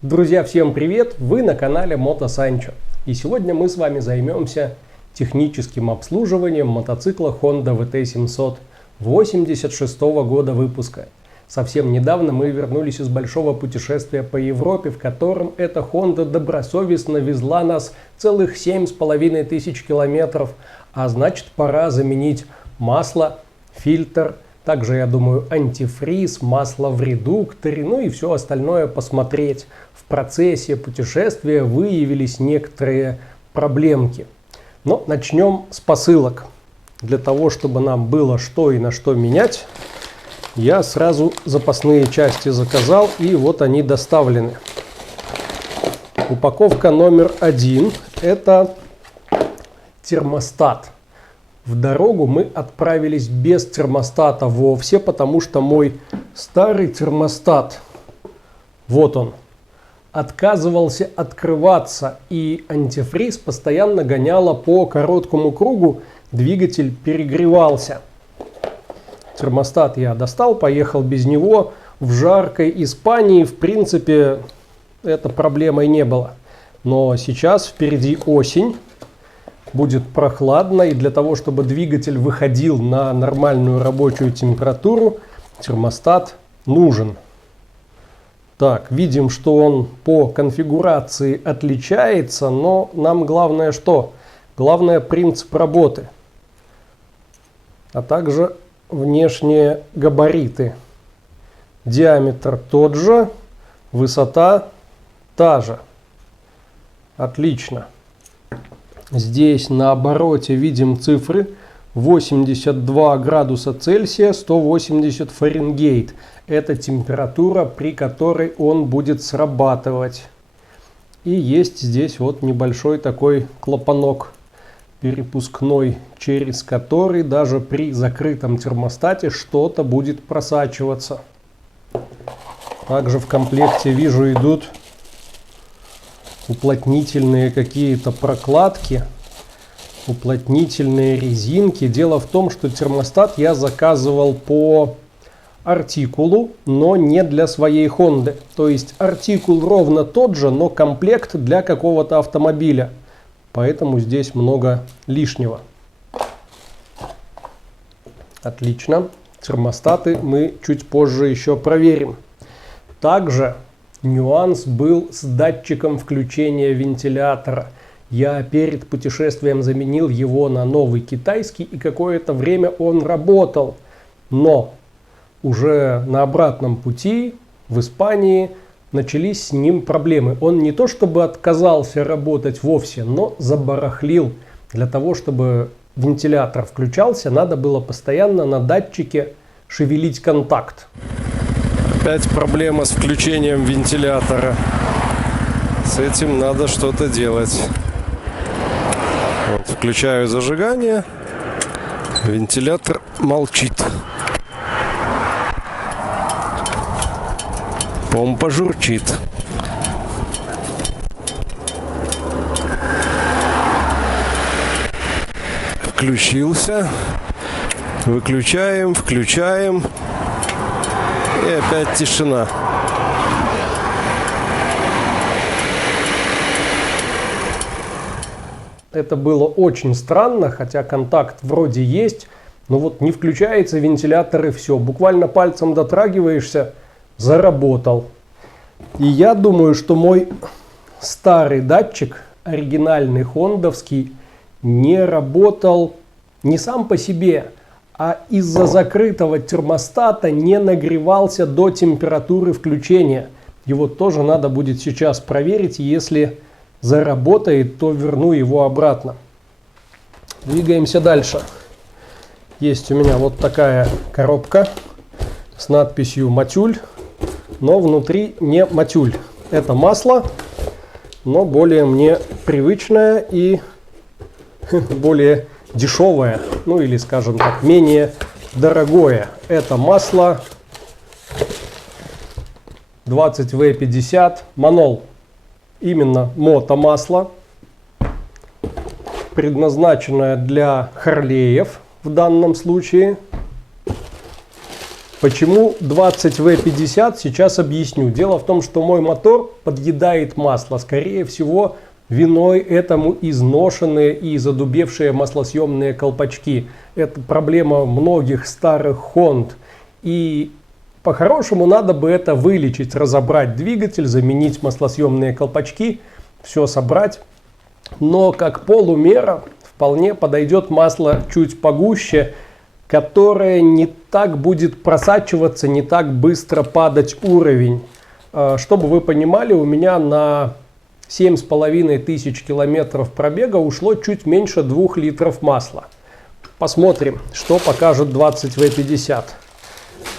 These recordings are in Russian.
Друзья, всем привет! Вы на канале Мото Санчо. И сегодня мы с вами займемся техническим обслуживанием мотоцикла Honda VT700 86 года выпуска. Совсем недавно мы вернулись из большого путешествия по Европе, в котором эта Honda добросовестно везла нас целых 7500 километров. А значит, пора заменить масло, фильтр, также, я думаю, антифриз, масло в редукторе, ну и все остальное посмотреть. В процессе путешествия выявились некоторые проблемки. Но начнем с посылок. Для того, чтобы нам было что и на что менять, я сразу запасные части заказал, и вот они доставлены. Упаковка номер 1 – это термостат. В дорогу мы отправились без термостата вовсе, потому что мой старый термостат, вот он, отказывался открываться, и антифриз постоянно гоняло по короткому кругу, двигатель перегревался. Термостат я достал, поехал без него. В жаркой Испании, в принципе, это проблемой не было. Но сейчас впереди осень. Будет прохладно, и для того, чтобы двигатель выходил на нормальную рабочую температуру, термостат нужен. Так, видим, что он по конфигурации отличается, но нам главное что? Главное принцип работы, а также внешние габариты. Диаметр тот же, высота та же. Отлично. Здесь на обороте видим цифры 82 градуса Цельсия, 180 Фаренгейт. Это температура, при которой он будет срабатывать. И есть здесь вот небольшой такой клапанок перепускной, через который даже при закрытом термостате что-то будет просачиваться. Также в комплекте вижу идут уплотнительные какие-то прокладки, уплотнительные резинки. Дело в том, что термостат я заказывал по артикулу, но не для своей Honda. То есть артикул ровно тот же, но комплект для какого-то автомобиля. Поэтому здесь много лишнего. Отлично. Термостаты мы чуть позже еще проверим. Также нюанс был с датчиком включения вентилятора. Я перед путешествием заменил его на новый китайский, и какое-то время он работал. Но уже на обратном пути в Испании начались с ним проблемы. Он не то чтобы отказался работать вовсе, но забарахлил. Для того, чтобы вентилятор включался, надо было постоянно на датчике шевелить контакт. Опять проблема с включением вентилятора. С этим надо что-то делать. Вот, включаю зажигание. Вентилятор молчит. Помпа журчит. Включился. Выключаем, включаем. И опять тишина. Это было очень странно, хотя контакт вроде есть, но вот не включается вентилятор и все. Буквально пальцем дотрагиваешься, заработал. И я думаю, что мой старый датчик, оригинальный хондовский, не работал не сам по себе, а из-за закрытого термостата не нагревался до температуры включения. Его тоже надо будет сейчас проверить. Если заработает, то верну его обратно. Двигаемся дальше. Есть у меня вот такая коробка с надписью «Матюль», но внутри не матюль. Это масло, но более мне привычное и более дешевое, ну или, скажем так, менее дорогое. Это масло 20W50 Манол. Именно мотомасло. предназначенная для Харлеев в данном случае. Почему 20В50, сейчас объясню. Дело в том, что мой мотор подъедает масло. Скорее всего, виной этому изношенные и задубевшие маслосъемные колпачки. Это проблема многих старых Хонд. И по-хорошему надо бы это вылечить, разобрать двигатель, заменить маслосъемные колпачки, все собрать. Но как полумера вполне подойдет масло чуть погуще, которое не так будет просачиваться, не так быстро падать уровень. Чтобы вы понимали, у меня на 7500 километров пробега ушло чуть меньше 2 литров масла. Посмотрим, что покажет 20В50.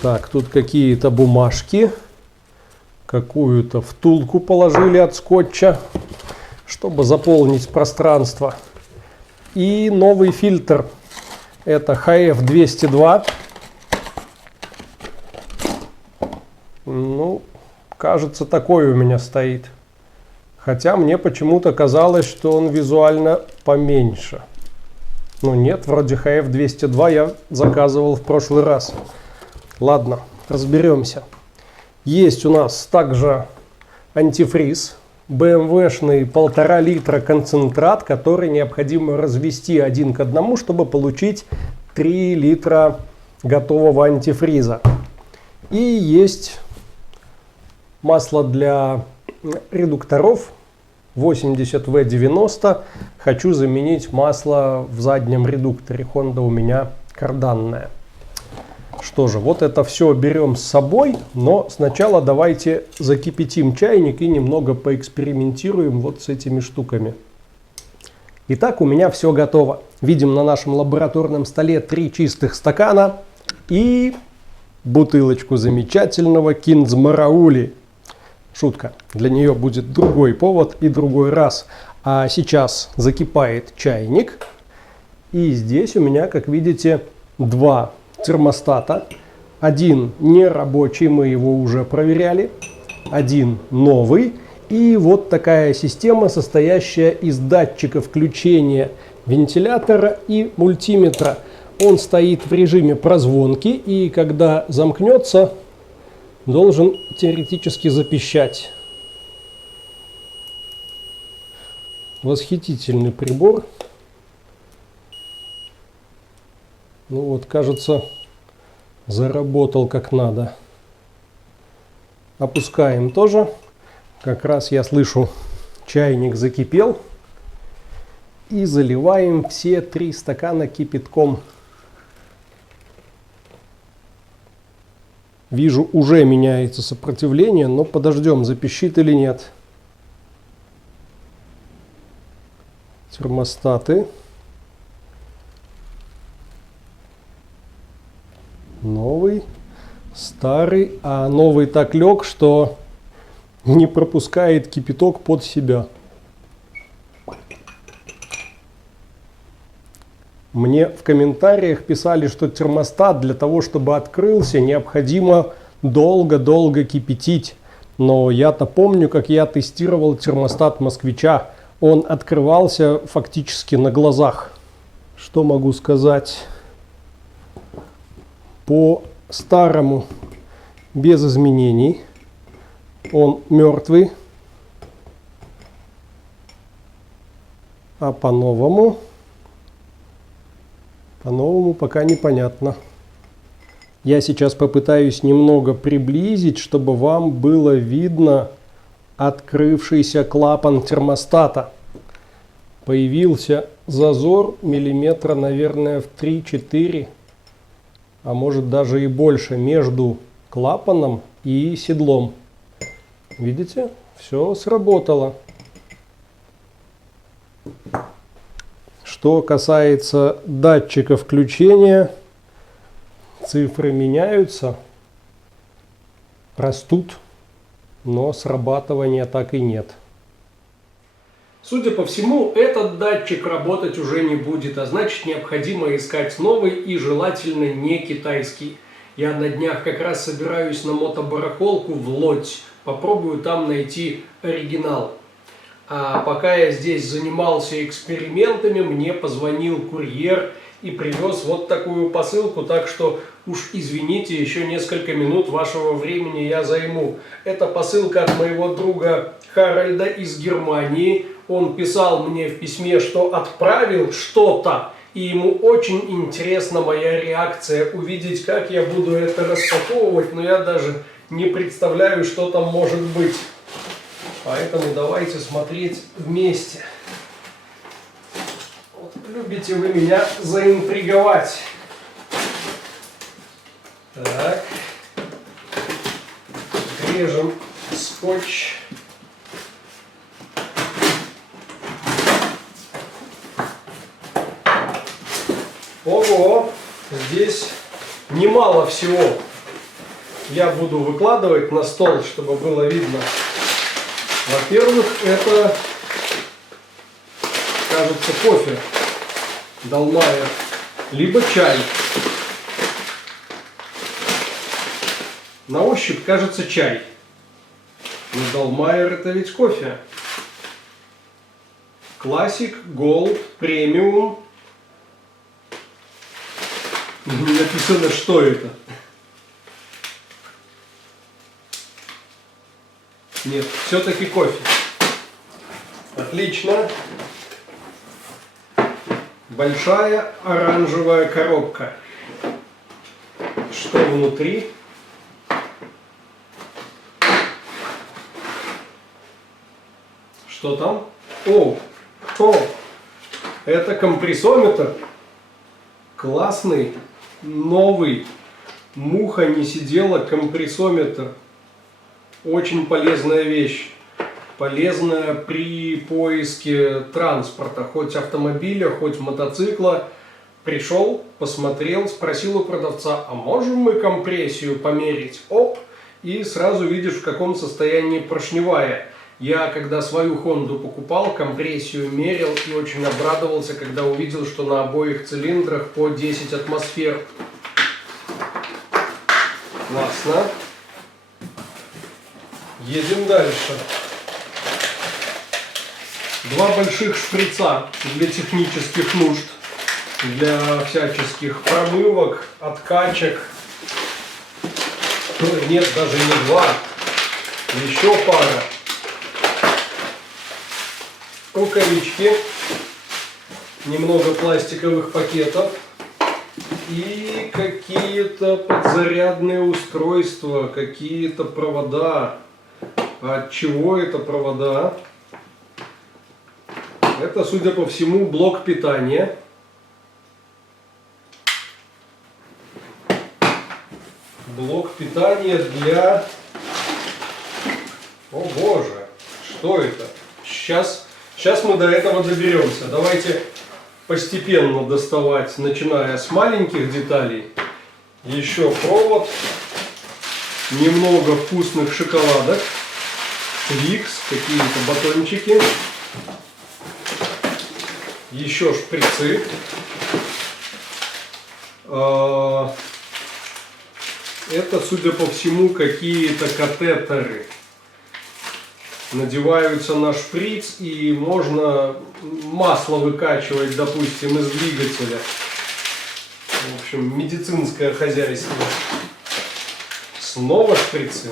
Так, тут какие-то бумажки. Какую-то втулку положили от скотча, чтобы заполнить пространство. И новый фильтр. Это HF202. Ну, кажется, такой у меня стоит. Хотя мне почему-то казалось, что он визуально поменьше. Ну нет, вроде HF202 я заказывал в прошлый раз. Ладно, разберемся. Есть у нас также антифриз. BMW-шный 1,5 литра концентрат, который необходимо развести 1 к 1, чтобы получить 3 литра готового антифриза. И есть масло для редукторов 80В90. Хочу заменить масло в заднем редукторе. Honda у меня карданная. Что же, вот это все берем с собой, но сначала давайте закипятим чайник и немного поэкспериментируем вот с этими штуками. Итак, у меня все готово. Видим на нашем лабораторном столе 3 чистых стакана и бутылочку замечательного Киндзмараули. Шутка, для нее будет другой повод и другой раз. А сейчас закипает чайник. И здесь у меня, как видите, 2 термостата. Один нерабочий, мы его уже проверяли. Один новый. И вот такая система, состоящая из датчика включения вентилятора и мультиметра. Он стоит в режиме прозвонки, и когда замкнется, должен теоретически запищать. Восхитительный прибор. Ну вот, кажется, заработал как надо. Опускаем тоже. Как раз я слышу, чайник закипел. И заливаем все 3 стакана кипятком. Вижу, уже меняется сопротивление, но подождем, запищит или нет. Термостаты. Новый, старый, а новый так лег, что не пропускает кипяток под себя. Мне в комментариях писали, что термостат для того, чтобы открылся, необходимо долго-долго кипятить. Но я-то помню, как я тестировал термостат Москвича. Он открывался фактически на глазах. Что могу сказать? По старому без изменений. Он мертвый. А по-новому пока непонятно. Я сейчас попытаюсь немного приблизить, чтобы вам было видно открывшийся клапан термостата. Появился зазор миллиметра, наверное, в 3-4, а может даже и больше, между клапаном и седлом. Видите? Все сработало. Что касается датчика включения, цифры меняются, растут, но срабатывания так и нет. Судя по всему, этот датчик работать уже не будет, а значит, необходимо искать новый и желательно не китайский. Я на днях как раз собираюсь на мотобарахолку в Лодзь, попробую там найти оригинал. А пока я здесь занимался экспериментами, мне позвонил курьер и привез вот такую посылку, так что уж извините, еще несколько минут вашего времени я займу. Это посылка от моего друга Харальда из Германии. Он писал мне в письме, что отправил что-то, и ему очень интересна моя реакция, увидеть, как я буду это распаковывать, но я даже не представляю, что там может быть. Поэтому давайте смотреть вместе. Вот, любите вы меня заинтриговать. Так. Режем скотч. Ого! Здесь немало всего. Я буду выкладывать на стол, чтобы было видно. Во-первых, это, кажется, кофе Далмайер, либо чай. На ощупь кажется чай. Но Далмайер это ведь кофе. Classic, Gold, Premium. Не написано, что это. Нет, все-таки кофе. Отлично. Большая оранжевая коробка. Что внутри? Что там? О, это компрессометр. Классный, новый. Муха не сидела компрессометр. Очень полезная вещь. Полезная при поиске транспорта. Хоть автомобиля, хоть мотоцикла. Пришел, посмотрел, спросил у продавца, а можем мы компрессию померить? Оп! И сразу видишь, в каком состоянии поршневая. Я, когда свою Хонду покупал, компрессию мерил и очень обрадовался, когда увидел, что на обоих цилиндрах по 10 атмосфер. Классно. Едем дальше. Два больших шприца для технических нужд, для всяческих промывок, откачек. Нет, даже не два, еще пара. Рукавички, немного пластиковых пакетов и какие-то подзарядные устройства, какие-то провода. От чего это провода? Это, судя по всему, блок питания. Блок питания для... О боже, что это? Сейчас мы до этого доберемся. Давайте постепенно доставать, начиная с маленьких деталей. Еще провод, немного вкусных шоколадок, Твикс, какие-то батончики, еще шприцы. Это, судя по всему, какие-то катетеры. Надеваются на шприц и можно масло выкачивать, допустим, из двигателя. В общем, медицинское хозяйство. Снова шприцы.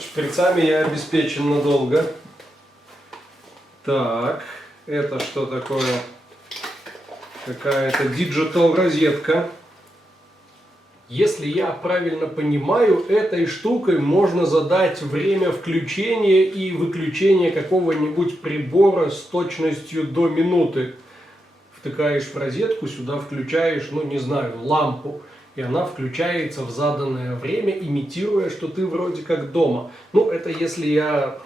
Шприцами я обеспечен надолго. Так, это что такое? Какая-то диджитал розетка. Если я правильно понимаю, этой штукой можно задать время включения и выключения какого-нибудь прибора с точностью до минуты. Втыкаешь в розетку, сюда включаешь, ну не знаю, лампу. И она включается в заданное время, имитируя, что ты вроде как дома. Ну, это если я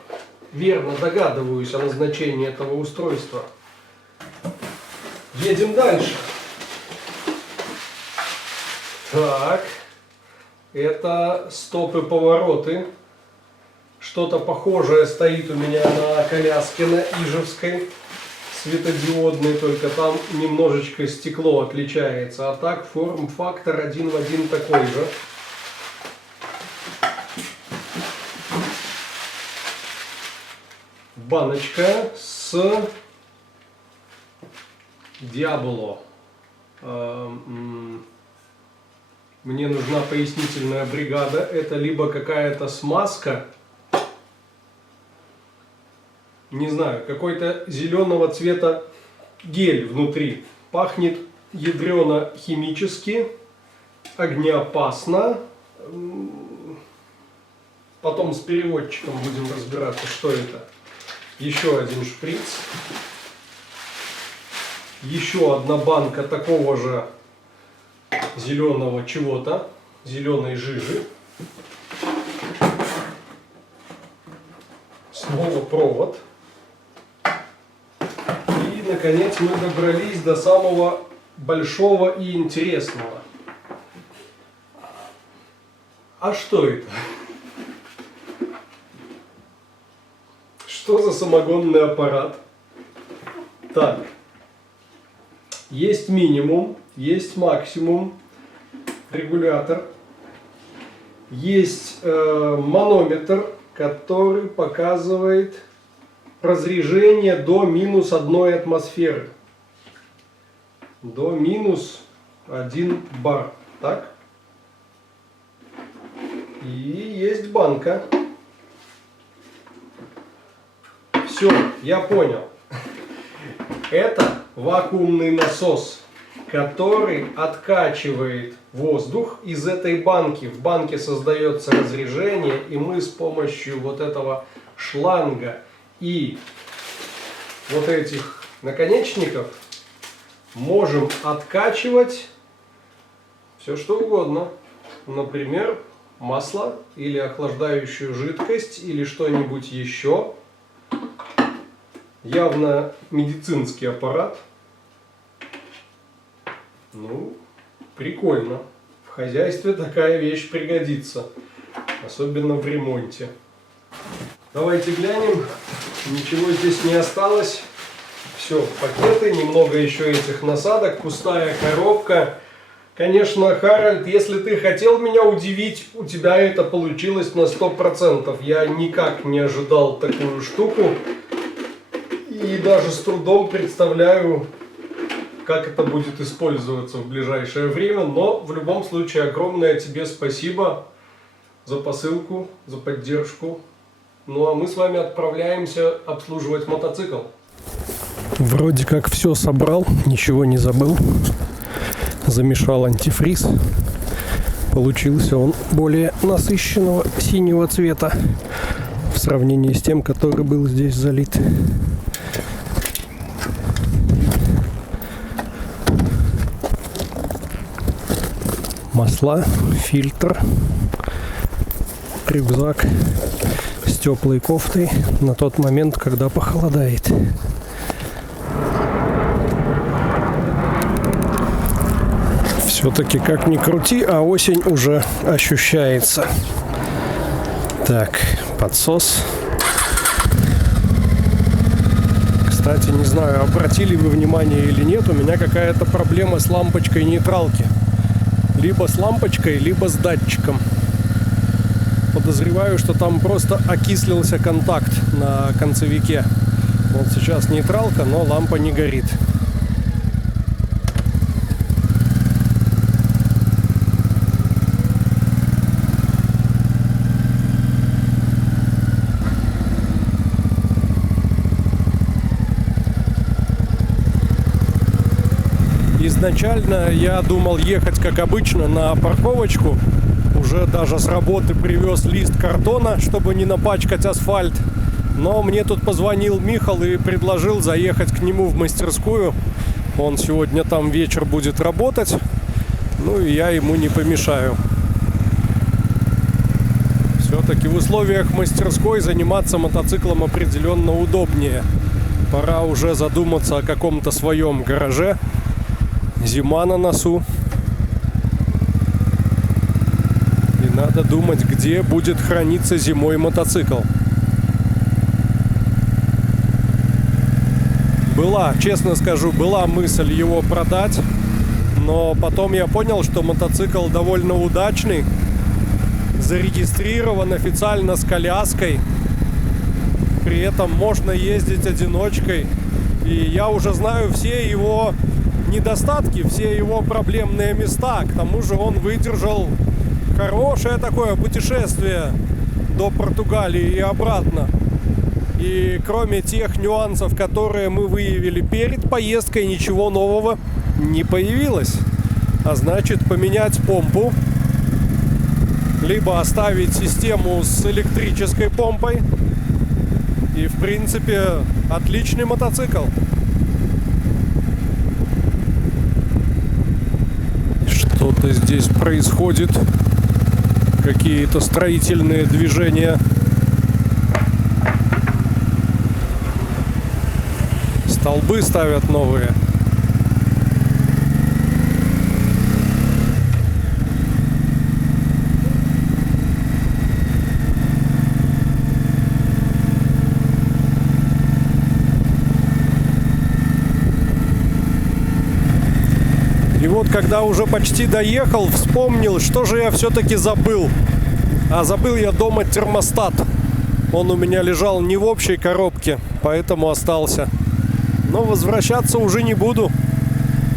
верно догадываюсь о назначении этого устройства. Едем дальше. Так, это стопы-повороты. Что-то похожее стоит у меня на коляске на Ижевской, светодиодный, только там немножечко стекло отличается. А так форм-фактор один в один такой же. баночка с Diablo. Мне нужна пояснительная бригада. Это либо какая-то смазка, не знаю, какой-то зеленого цвета гель внутри. Пахнет ядрено-химически, огнеопасно. Потом с переводчиком будем разбираться, что это. Еще один шприц. Еще одна банка такого же зеленого чего-то, зеленой жижи. Снова провод. И, наконец, мы добрались до самого большого и интересного. А что это? Что за самогонный аппарат? Так. Есть минимум, есть максимум, регулятор, есть манометр, который показывает разрежение до минус 1 атмосферы, до минус 1 бар, так? И есть банка. Все, я понял. Это вакуумный насос, который откачивает воздух из этой банки. В банке создается разрежение, и мы с помощью вот этого шланга и вот этих наконечников можем откачивать все что угодно. Например, масло или охлаждающую жидкость или что-нибудь еще. Явно медицинский аппарат. Ну, прикольно. В хозяйстве такая вещь пригодится. Особенно в ремонте. Давайте глянем. Ничего здесь не осталось. Все, пакеты, немного еще этих насадок, пустая коробка. Конечно, Харальд, если ты хотел меня удивить, у тебя это получилось на 100%. Я никак не ожидал такую штуку. И даже с трудом представляю, как это будет использоваться в ближайшее время. Но в любом случае огромное тебе спасибо за посылку, за поддержку. Ну а мы с вами отправляемся обслуживать мотоцикл. Вроде как все собрал, ничего не забыл. Замешал антифриз. Получился он более насыщенного синего цвета в сравнении с тем, который был здесь залит. Масла, фильтр, рюкзак с теплой кофтой на тот момент, когда похолодает. Все-таки как ни крути, а осень уже ощущается. Так, подсос. Кстати, не знаю, обратили вы внимание или нет, у меня какая-то проблема с лампочкой нейтралки. Либо с лампочкой, либо с датчиком. Подозреваю, что там просто окислился контакт на концевике. Вот сейчас нейтралка, но лампа не горит. Изначально я думал ехать, как обычно, на парковочку. Уже даже с работы привез лист картона, чтобы не напачкать асфальт. Но мне тут позвонил Михал и предложил заехать к нему в мастерскую. Он сегодня там вечер будет работать. Ну и я ему не помешаю. Все-таки в условиях мастерской заниматься мотоциклом определенно удобнее. Пора уже задуматься о каком-то своем гараже. Зима на носу. И надо думать, где будет храниться зимой мотоцикл. Честно скажу, была мысль его продать. Но потом я понял, что мотоцикл довольно удачный. Зарегистрирован официально с коляской. При этом можно ездить одиночкой. И я уже знаю все его недостатки, все его проблемные места. К тому же он выдержал хорошее такое путешествие до Португалии и обратно. И кроме тех нюансов, которые мы выявили перед поездкой, ничего нового не появилось. А значит, поменять помпу, либо оставить систему с электрической помпой. И, в принципе, отличный мотоцикл. Что-то здесь происходит. Какие-то строительные движения. Столбы ставят новые. И вот когда уже почти доехал, вспомнил, что же я все-таки забыл. А забыл я дома термостат. Он у меня лежал не в общей коробке, поэтому остался. Но возвращаться уже не буду.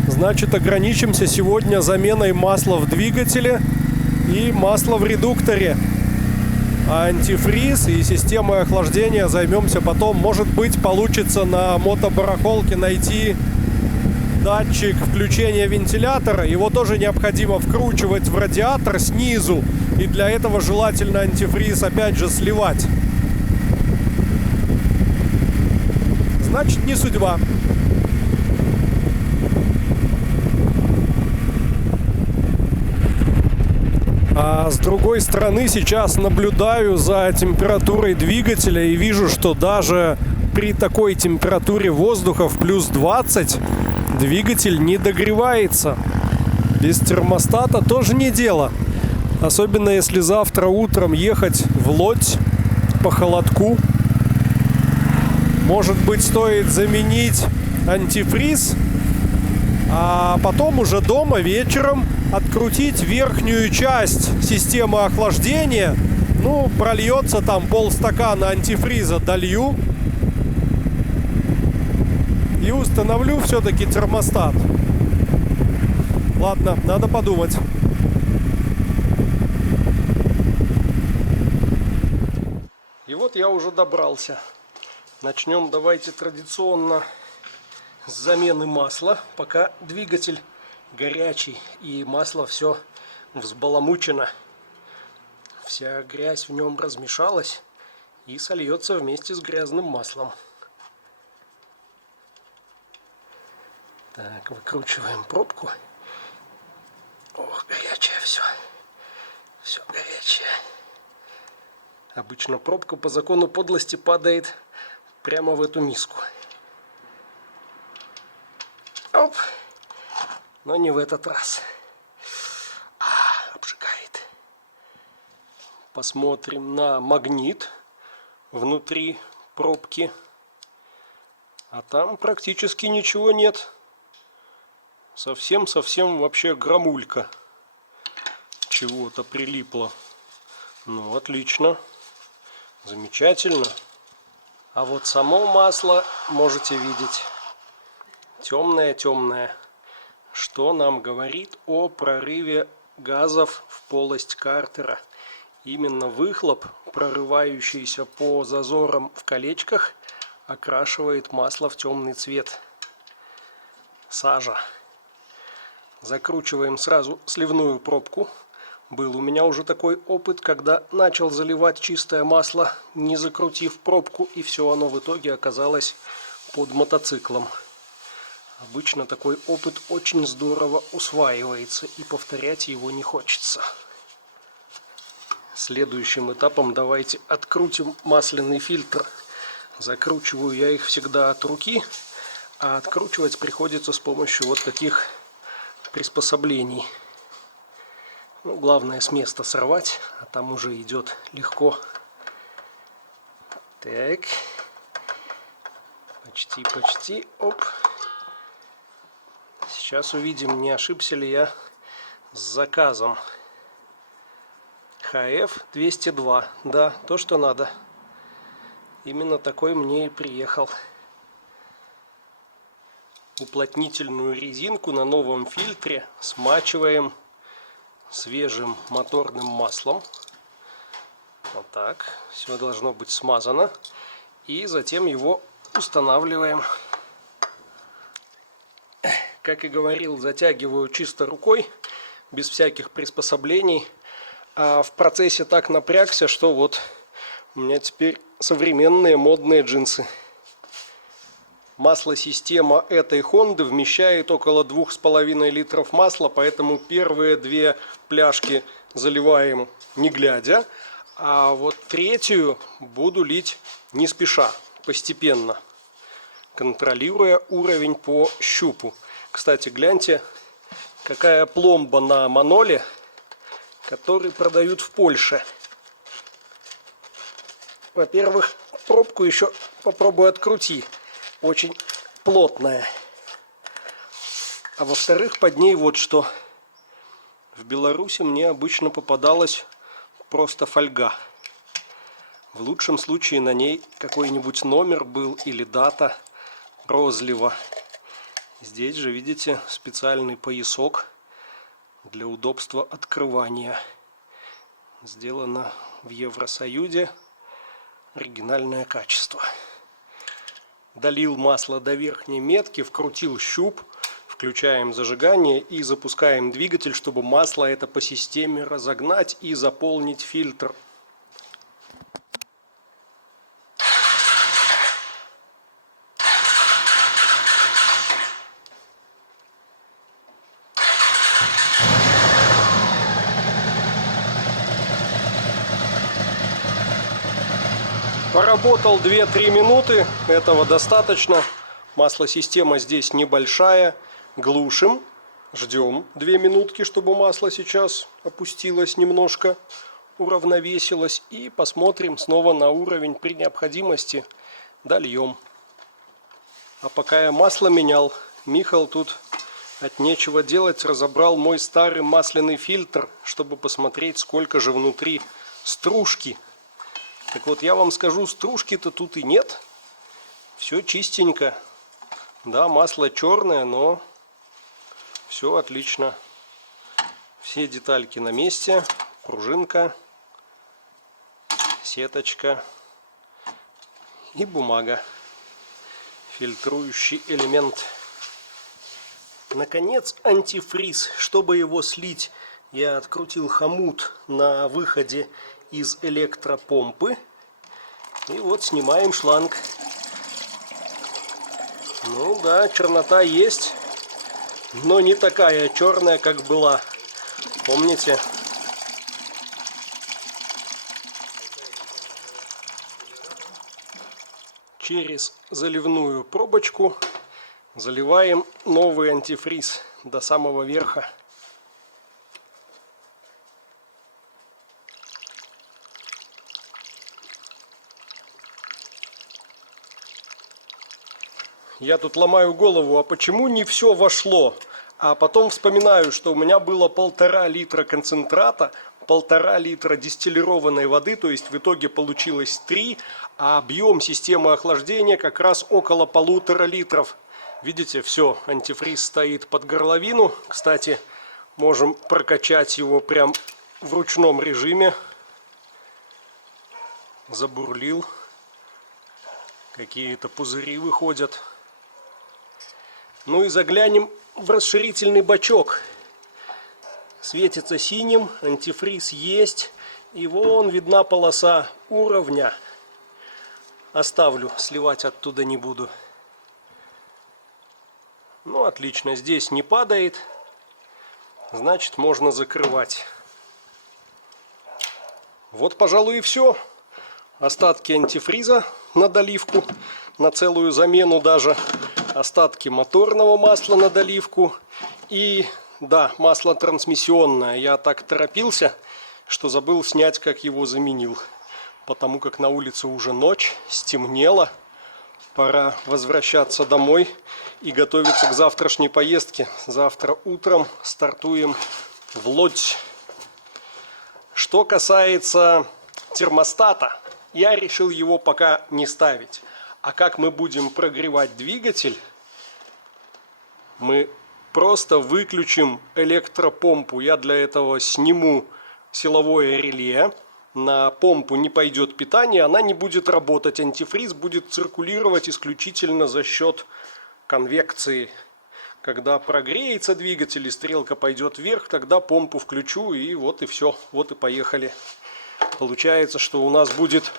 Значит, ограничимся сегодня заменой масла в двигателе и масла в редукторе. А антифриз и системой охлаждения займемся потом. Может быть, получится на мотобарахолке найти датчик включения вентилятора. Его тоже необходимо вкручивать в радиатор снизу. И для этого желательно антифриз опять же сливать. Значит, не судьба. А с другой стороны, сейчас наблюдаю за температурой двигателя и вижу, что даже при такой температуре воздуха в плюс 20 двигатель не догревается. Без термостата тоже не дело. Особенно если завтра утром ехать в Лодзь по холодку. Может быть, стоит заменить антифриз, а потом уже дома вечером открутить верхнюю часть системы охлаждения. Ну, прольется там полстакана антифриза, долью. И установлю все-таки термостат. Ладно, надо подумать. И вот я уже добрался. Начнем давайте традиционно с замены масла, пока двигатель горячий и масло все взбаламучено. Вся грязь в нем размешалась и сольется вместе с грязным маслом. Так, выкручиваем пробку. Ох, горячее все. Все горячее. Обычно пробка по закону подлости падает прямо в эту миску. Оп. Но не в этот раз. Обжигает. Посмотрим на магнит внутри пробки. А там практически ничего нет. Совсем вообще грамулька. Чего-то прилипло. Ну, отлично. Замечательно. А вот само масло можете видеть. Темное-темное. Что нам говорит о прорыве газов в полость картера. Именно выхлоп, прорывающийся по зазорам в колечках, окрашивает масло в темный цвет. Сажа. Закручиваем сразу сливную пробку. Был у меня уже такой опыт, когда начал заливать чистое масло, не закрутив пробку, и все оно в итоге оказалось под мотоциклом. Обычно такой опыт очень здорово усваивается, и повторять его не хочется. Следующим этапом давайте открутим масляный фильтр. Закручиваю я их всегда от руки, а откручивать приходится с помощью вот таких приспособлений. Ну, главное с места сорвать, а там уже идет легко. Так. Почти. Оп. Сейчас увидим, не ошибся ли я с заказом. HF 202. Да, то, что надо. Именно такой мне и приехал. Уплотнительную резинку на новом фильтре смачиваем свежим моторным маслом. Вот так. Все должно быть смазано. И затем его устанавливаем. Как и говорил, затягиваю чисто рукой, без всяких приспособлений. А в процессе так напрягся, что вот у меня теперь современные модные джинсы. Маслосистема этой Honda вмещает около 2,5 литров масла, поэтому первые две пляшки заливаем не глядя, а вот третью буду лить не спеша, постепенно, контролируя уровень по щупу. Кстати, гляньте, какая пломба на маноле, который продают в Польше. Во-первых, пробку еще попробую открути. Очень плотная. А во-вторых, под ней вот что. В Беларуси мне обычно попадалась просто фольга. В лучшем случае на ней какой-нибудь номер был или дата розлива. Здесь же, видите, специальный поясок для удобства открывания. Сделано в Евросоюзе. Оригинальное качество. Долил масло до верхней метки, вкрутил щуп, включаем зажигание и запускаем двигатель, чтобы масло это по системе разогнать и заполнить фильтр. Поработал 2-3 минуты, этого достаточно. Маслосистема здесь небольшая. Глушим, ждем 2 минутки, чтобы масло сейчас опустилось немножко, уравновесилось. И посмотрим снова на уровень, при необходимости дольем. А пока я масло менял, Михал тут от нечего делать разобрал мой старый масляный фильтр, чтобы посмотреть, сколько же внутри стружки. Так вот, я вам скажу, стружки-то тут и нет. Все чистенько. Да, масло черное, но все отлично. Все детальки на месте. Пружинка, сеточка и бумага. Фильтрующий элемент. Наконец, антифриз. Чтобы его слить, я открутил хомут на выходе из электропомпы. И вот снимаем шланг. Ну да, чернота есть, но не такая черная, как была. Помните? Через заливную пробочку заливаем новый антифриз до самого верха. Я тут ломаю голову, а почему не все вошло? А потом вспоминаю, что у меня было 1,5 литра концентрата, 1,5 литра дистиллированной воды, то есть в итоге получилось 3, а объем системы охлаждения как раз около 1,5 литров. Видите, все, антифриз стоит под горловину. Кстати, можем прокачать его прям в ручном режиме. Забурлил. Какие-то пузыри выходят. Ну и заглянем в расширительный бачок. Светится синим, антифриз есть. И вон видна полоса уровня. Оставлю, сливать оттуда не буду. Ну отлично, здесь не падает. Значит, можно закрывать. Вот, пожалуй, и все. Остатки антифриза на доливку, на целую замену даже. Остатки моторного масла на доливку. И, да, масло трансмиссионное. Я так торопился, что забыл снять, как его заменил. Потому как на улице уже ночь, стемнело. Пора возвращаться домой и готовиться к завтрашней поездке. Завтра утром стартуем в Лодзь. Что касается термостата я решил его пока не ставить. А как мы будем прогревать двигатель? Мы просто выключим электропомпу. Я для этого сниму силовое реле. На помпу не пойдет питание, она не будет работать. Антифриз будет циркулировать исключительно за счет конвекции. Когда прогреется двигатель и стрелка пойдет вверх, тогда помпу включу, и вот и все. Вот и поехали. Получается, что у нас будет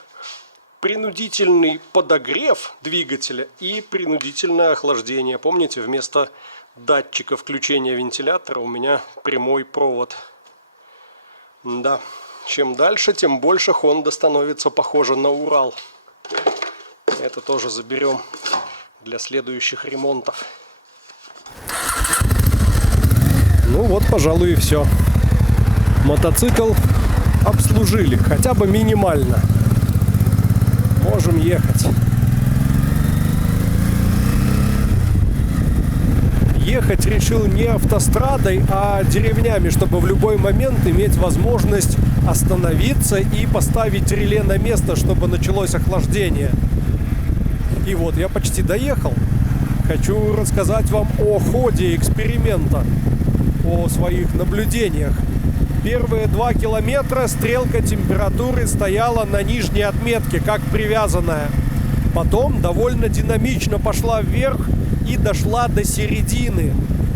принудительный подогрев двигателя и принудительное охлаждение. Помните, вместо датчика включения вентилятора у меня прямой провод. Да, чем дальше, тем больше Honda становится похожа на Урал. Это тоже заберем для следующих ремонтов. Ну вот, пожалуй, и все. Мотоцикл обслужили, хотя бы минимально. Можем ехать. Ехать решил не автострадой, а деревнями, чтобы в любой момент иметь возможность остановиться и поставить реле на место, чтобы началось охлаждение. И вот я почти доехал. Хочу рассказать вам о ходе эксперимента, о своих наблюдениях. Первые 2 километра стрелка температуры стояла на нижней отметке, как привязанная. Потом довольно динамично пошла вверх и дошла до середины.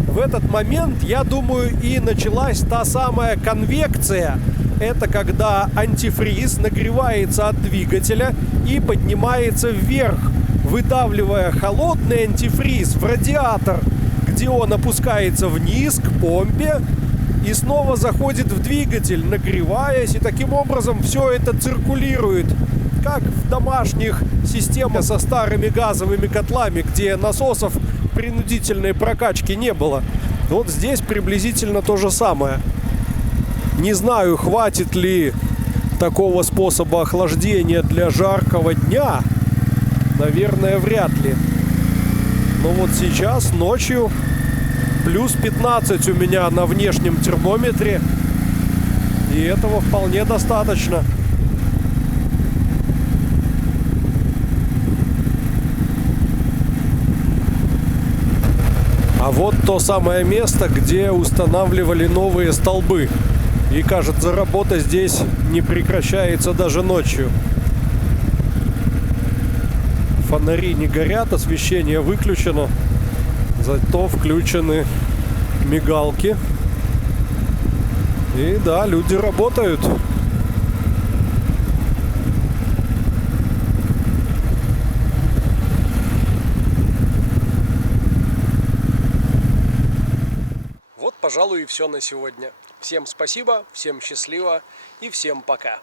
В этот момент, я думаю, и началась та самая конвекция. Это когда антифриз нагревается от двигателя и поднимается вверх, выдавливая холодный антифриз в радиатор, где он опускается вниз к помпе и снова заходит в двигатель, нагреваясь, и таким образом все это циркулирует, как в домашних системах со старыми газовыми котлами, где насосов принудительной прокачки не было. Вот здесь приблизительно то же самое. Не знаю, хватит ли такого способа охлаждения для жаркого дня. Наверное, вряд ли. Но вот сейчас ночью плюс 15 у меня на внешнем термометре. И этого вполне достаточно. А вот то самое место, где устанавливали новые столбы. И кажется, работа здесь не прекращается даже ночью. Фонари не горят, освещение выключено. Зато включены мигалки. И да, люди работают. Вот, пожалуй, и все на сегодня. Всем спасибо, всем счастливо и всем пока.